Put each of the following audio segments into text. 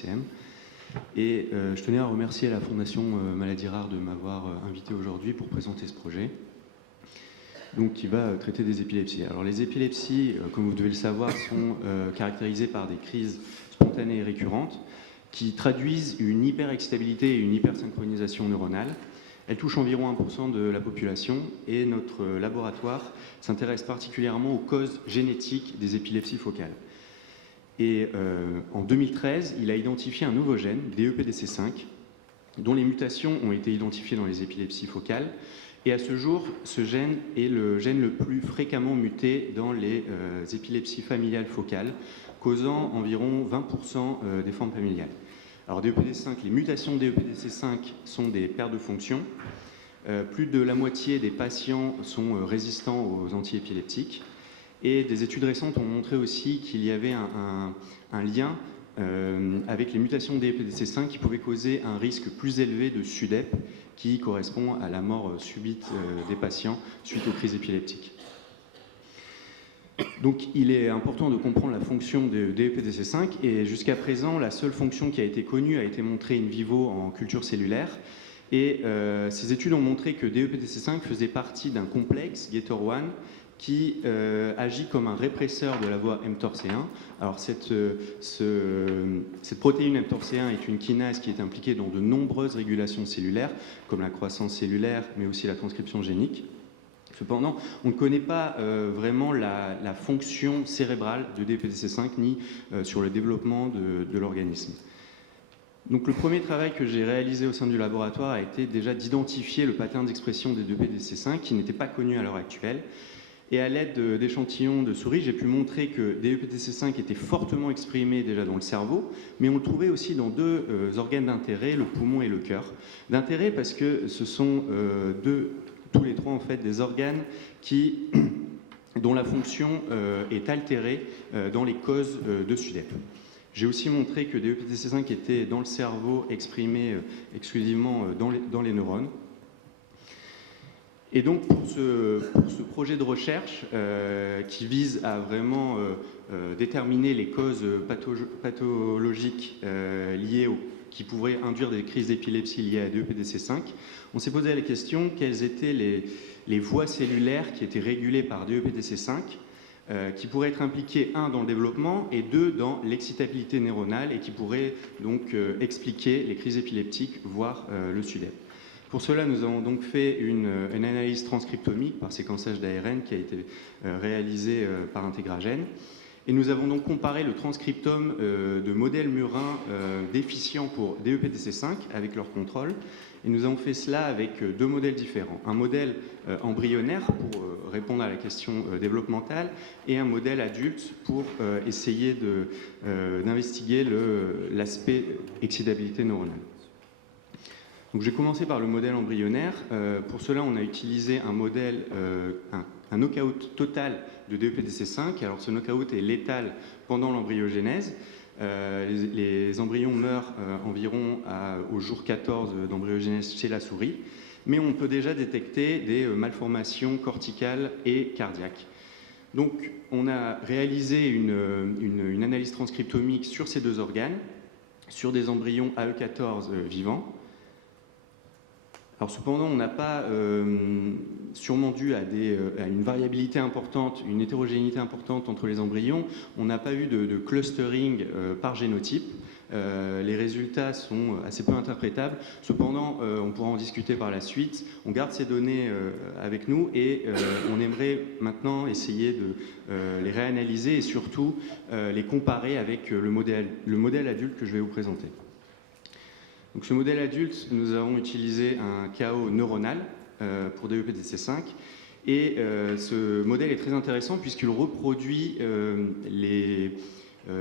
l'ICM. Et je tenais à remercier la Fondation Maladies Rares de m'avoir invité aujourd'hui pour présenter ce projet, donc, qui va traiter des épilepsies. Alors les épilepsies, comme vous devez le savoir, sont caractérisées par des crises spontanées et récurrentes qui traduisent une hyperexcitabilité et une hypersynchronisation neuronale. Elles touchent environ 1% de la population et notre laboratoire s'intéresse particulièrement aux causes génétiques des épilepsies focales. Et en 2013, il a identifié un nouveau gène, DEPDC5, dont les mutations ont été identifiées dans les épilepsies focales. Et à ce jour, ce gène est le gène le plus fréquemment muté dans les épilepsies familiales focales, causant environ 20% des formes familiales. Alors DEPDC5, les mutations de DEPDC5 sont des pertes de fonction. Plus de la moitié des patients sont résistants aux antiépileptiques. Et des études récentes ont montré aussi qu'il y avait un lien avec les mutations de DEPDC5 qui pouvaient causer un risque plus élevé de SUDEP, qui correspond à la mort subite des patients suite aux crises épileptiques. Donc il est important de comprendre la fonction de DEPDC5 et jusqu'à présent, la seule fonction qui a été connue a été montrée in vivo en culture cellulaire. Et ces études ont montré que DEPDC5 faisait partie d'un complexe, GATOR1, qui agit comme un répresseur de la voie mTORC1. Alors cette protéine mTORC1 est une kinase qui est impliquée dans de nombreuses régulations cellulaires, comme la croissance cellulaire, mais aussi la transcription génique. Cependant, on ne connaît pas vraiment la fonction cérébrale de DEPDC5 ni sur le développement de l'organisme. Donc le premier travail que j'ai réalisé au sein du laboratoire a été déjà d'identifier le pattern d'expression des DEPDC5 qui n'était pas connu à l'heure actuelle. Et à l'aide d'échantillons de souris, j'ai pu montrer que DEPDC5 était fortement exprimé déjà dans le cerveau, mais on le trouvait aussi dans deux organes d'intérêt, le poumon et le cœur. D'intérêt parce que ce sont tous les trois en fait, des organes dont la fonction est altérée dans les causes de SUDEP. J'ai aussi montré que DEPDC5 était dans le cerveau exprimé exclusivement dans les neurones. Et donc pour ce projet de recherche qui vise à vraiment déterminer les causes pathologiques qui pourraient induire des crises d'épilepsie liées à DEPDC5, on s'est posé la question quelles étaient les voies cellulaires qui étaient régulées par DEPDC5, qui pourraient être impliquées, un, dans le développement, et deux, dans l'excitabilité neuronale, et qui pourraient donc expliquer les crises épileptiques, voire le SUDEP. Pour cela, nous avons donc fait une analyse transcriptomique par séquençage d'ARN qui a été réalisée par Intégragène. Et nous avons donc comparé le transcriptome de modèles murins déficients pour DEPDC5 avec leur contrôle. Et nous avons fait cela avec deux modèles différents. Un modèle embryonnaire pour répondre à la question développementale et un modèle adulte pour essayer d'investiguer l'aspect excitabilité neuronale. Donc, je vais commencer par le modèle embryonnaire. Pour cela, on a utilisé un modèle, un knockout total de DEPDC5. Alors, ce knockout est létal pendant l'embryogénèse. Les embryons meurent environ au jour 14 d'embryogénèse chez la souris, mais on peut déjà détecter des malformations corticales et cardiaques. Donc, on a réalisé une analyse transcriptomique sur ces deux organes, sur des embryons AE14 vivants. Alors cependant, on n'a pas, sûrement dû à une variabilité importante, une hétérogénéité importante entre les embryons, on n'a pas eu de clustering par génotype. Les résultats sont assez peu interprétables. Cependant, on pourra en discuter par la suite. On garde ces données avec nous et on aimerait maintenant essayer de les réanalyser et surtout les comparer avec le modèle adulte que je vais vous présenter. Donc, ce modèle adulte, nous avons utilisé un chaos neuronal pour DEPDC5 et ce modèle est très intéressant puisqu'il reproduit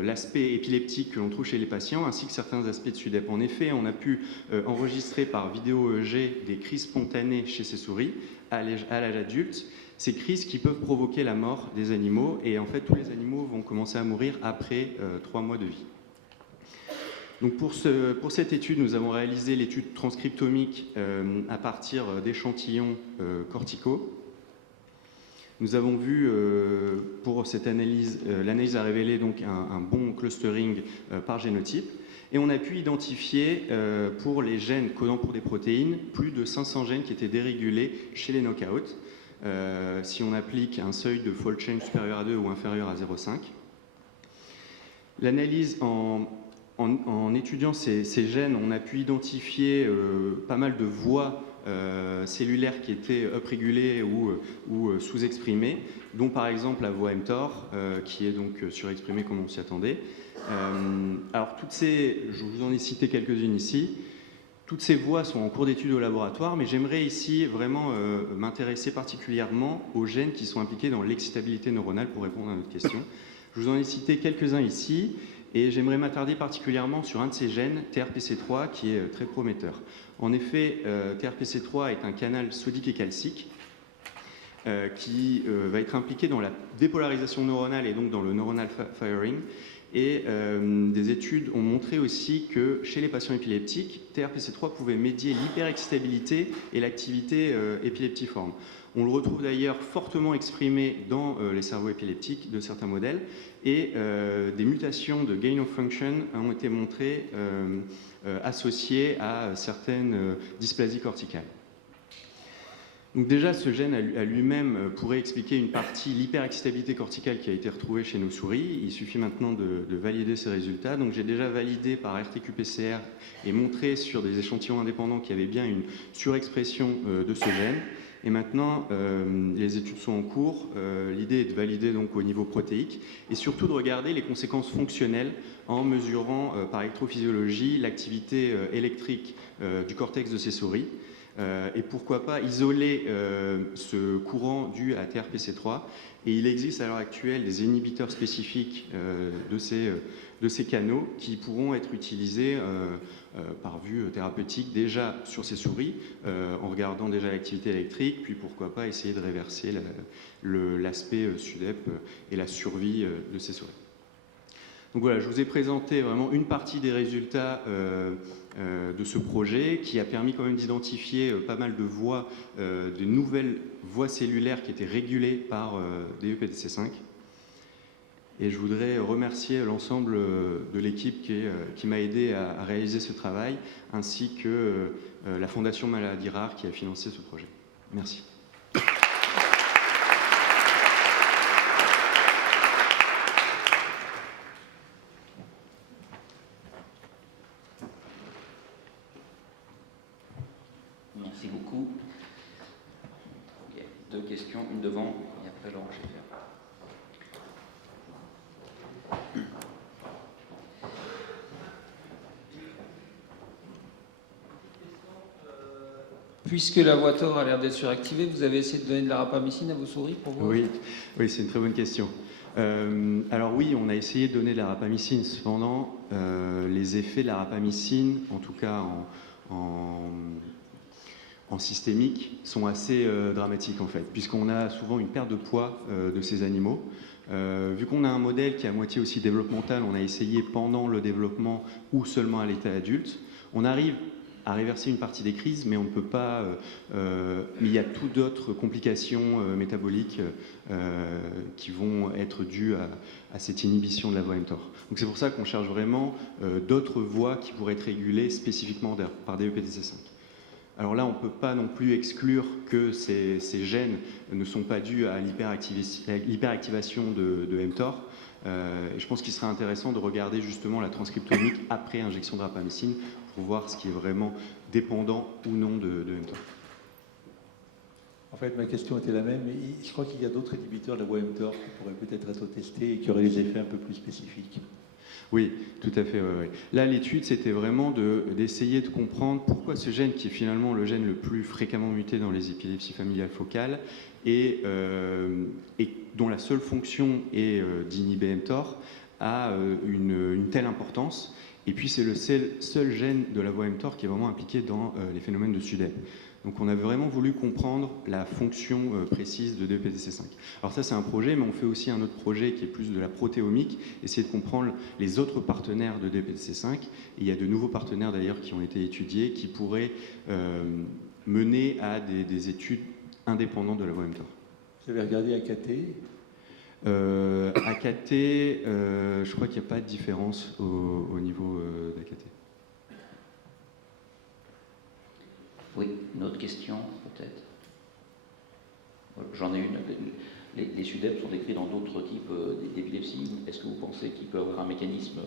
l'aspect épileptique que l'on trouve chez les patients ainsi que certains aspects de SUDEP. En effet, on a pu enregistrer par vidéo EEG des crises spontanées chez ces souris à l'âge adulte, ces crises qui peuvent provoquer la mort des animaux et en fait tous les animaux vont commencer à mourir après 3 mois de vie. Donc pour cette étude, nous avons réalisé l'étude transcriptomique à partir d'échantillons corticaux. Nous avons vu, pour cette analyse, l'analyse a révélé donc un bon clustering par génotype. Et on a pu identifier, pour les gènes codant pour des protéines, plus de 500 gènes qui étaient dérégulés chez les knockouts, si on applique un seuil de fold change supérieur à 2 ou inférieur à 0,5. L'analyse en étudiant ces gènes, on a pu identifier pas mal de voies cellulaires qui étaient up-régulées ou sous-exprimées, dont par exemple la voie mTOR, qui est donc surexprimée comme on s'y attendait. Alors je vous en ai cité quelques-unes ici. Toutes ces voies sont en cours d'étude au laboratoire, mais j'aimerais ici vraiment m'intéresser particulièrement aux gènes qui sont impliqués dans l'excitabilité neuronale pour répondre à notre question. Je vous en ai cité quelques-uns ici, et j'aimerais m'attarder particulièrement sur un de ces gènes, TRPC3, qui est très prometteur. En effet, TRPC3 est un canal sodique et calcique qui va être impliqué dans la dépolarisation neuronale et donc dans le neuronal firing. Et des études ont montré aussi que chez les patients épileptiques, TRPC3 pouvait médier l'hyperexcitabilité et l'activité épileptiforme. On le retrouve d'ailleurs fortement exprimé dans les cerveaux épileptiques de certains modèles, et des mutations de gain of function ont été montrées associées à certaines dysplasies corticales. Donc déjà, ce gène à lui-même pourrait expliquer une partie de l'hyperexcitabilité corticale qui a été retrouvée chez nos souris. Il suffit maintenant de valider ces résultats. Donc j'ai déjà validé par RTQ-PCR et montré sur des échantillons indépendants qu'il y avait bien une surexpression de ce gène. Et maintenant, les études sont en cours. L'idée est de valider donc au niveau protéique et surtout de regarder les conséquences fonctionnelles en mesurant par électrophysiologie l'activité électrique du cortex de ces souris. Et pourquoi pas isoler ce courant dû à TRPC3. Et il existe à l'heure actuelle des inhibiteurs spécifiques de ces canaux qui pourront être utilisés par vue thérapeutique déjà sur ces souris, en regardant déjà l'activité électrique, puis pourquoi pas essayer de réverser l'aspect SUDEP et la survie de ces souris. Donc voilà, je vous ai présenté vraiment une partie des résultats de ce projet qui a permis quand même d'identifier pas mal de voies, de nouvelles voies cellulaires qui étaient régulées par DEPDC5. Et je voudrais remercier l'ensemble de l'équipe qui m'a aidé à réaliser ce travail, ainsi que la Fondation Maladies Rares qui a financé ce projet. Merci. Merci beaucoup. Il y a deux questions, une devant et après Laurent Schaeffer. Puisque la voie TOR a l'air d'être suractivée, vous avez essayé de donner de la rapamycine à vos souris pour voir? Oui, c'est une très bonne question. Alors oui, on a essayé de donner de la rapamycine. Cependant, les effets de la rapamycine, en tout cas en systémique, sont assez dramatiques en fait, puisqu'on a souvent une perte de poids de ces animaux. Vu qu'on a un modèle qui est à moitié aussi développemental, on a essayé pendant le développement ou seulement à l'état adulte. On arrive à réverser une partie des crises, mais on ne peut pas. Mais il y a tout d'autres complications métaboliques qui vont être dues à cette inhibition de la voie mTOR. Donc c'est pour ça qu'on cherche vraiment d'autres voies qui pourraient être régulées spécifiquement par DEPDC5. Alors là, on ne peut pas non plus exclure que ces gènes ne sont pas dus à l'hyperactivation de mTOR. Et je pense qu'il serait intéressant de regarder justement la transcriptomique après injection de rapamycine pour voir ce qui est vraiment dépendant ou non de mTOR. En fait, ma question était la même, mais je crois qu'il y a d'autres inhibiteurs de la voie mTOR qui pourraient peut-être être testés et qui auraient des effets un peu plus spécifiques. Oui, tout à fait. Ouais. Là, l'étude, c'était vraiment d'essayer de comprendre pourquoi ce gène, qui est finalement le gène le plus fréquemment muté dans les épilepsies familiales focales, et dont la seule fonction est d'inhiber mTOR, a une telle importance. Et puis, c'est le seul gène de la voie mTOR qui est vraiment impliqué dans les phénomènes de SUDEP. Donc on a vraiment voulu comprendre la fonction précise de DEPDC5. Alors ça c'est un projet, mais on fait aussi un autre projet qui est plus de la protéomique, essayer de comprendre les autres partenaires de DEPDC5. Et il y a de nouveaux partenaires d'ailleurs qui ont été étudiés, qui pourraient mener à des études indépendantes de la voie mTOR. Vous avez regardé AKT? AKT, je crois qu'il n'y a pas de différence au niveau d'AKT. Oui, une autre question, peut-être. J'en ai une. Les SUDEP sont décrits dans d'autres types d'épilepsie. Est-ce que vous pensez qu'il peut y avoir un mécanisme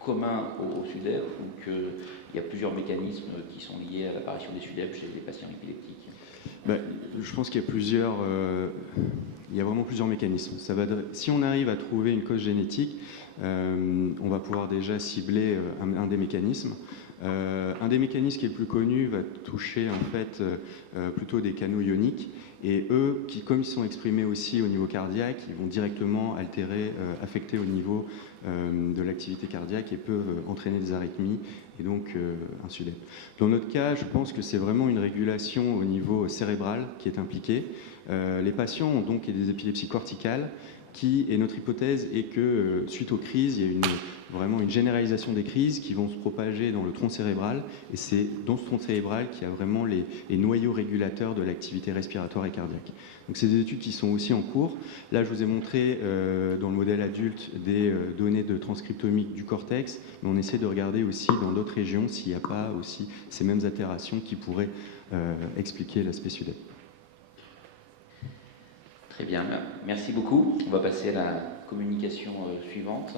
commun aux SUDEP ou qu'il y a plusieurs mécanismes qui sont liés à l'apparition des SUDEP chez les patients épileptiques? Je pense qu'il y a il y a vraiment plusieurs mécanismes. Si on arrive à trouver une cause génétique, on va pouvoir déjà cibler un des mécanismes. Un des mécanismes qui est le plus connu va toucher en fait plutôt des canaux ioniques, et eux, comme ils sont exprimés aussi au niveau cardiaque, ils vont directement affecter au niveau de l'activité cardiaque et peuvent entraîner des arythmies et donc un SUDEP. Dans notre cas, je pense que c'est vraiment une régulation au niveau cérébral qui est impliquée. Les patients ont donc des épilepsies corticales et notre hypothèse est que suite aux crises, il y a vraiment une généralisation des crises qui vont se propager dans le tronc cérebral, et c'est dans ce tronc cérébral qu'il y a vraiment les noyaux régulateurs de l'activité respiratoire et cardiaque. Donc c'est des études qui sont aussi en cours. Là, je vous ai montré dans le modèle adulte des données de transcriptomique du cortex, mais on essaie de regarder aussi dans d'autres régions s'il n'y a pas aussi ces mêmes altérations qui pourraient expliquer l'aspect SUDEP. Très bien, merci beaucoup. On va passer à la communication suivante.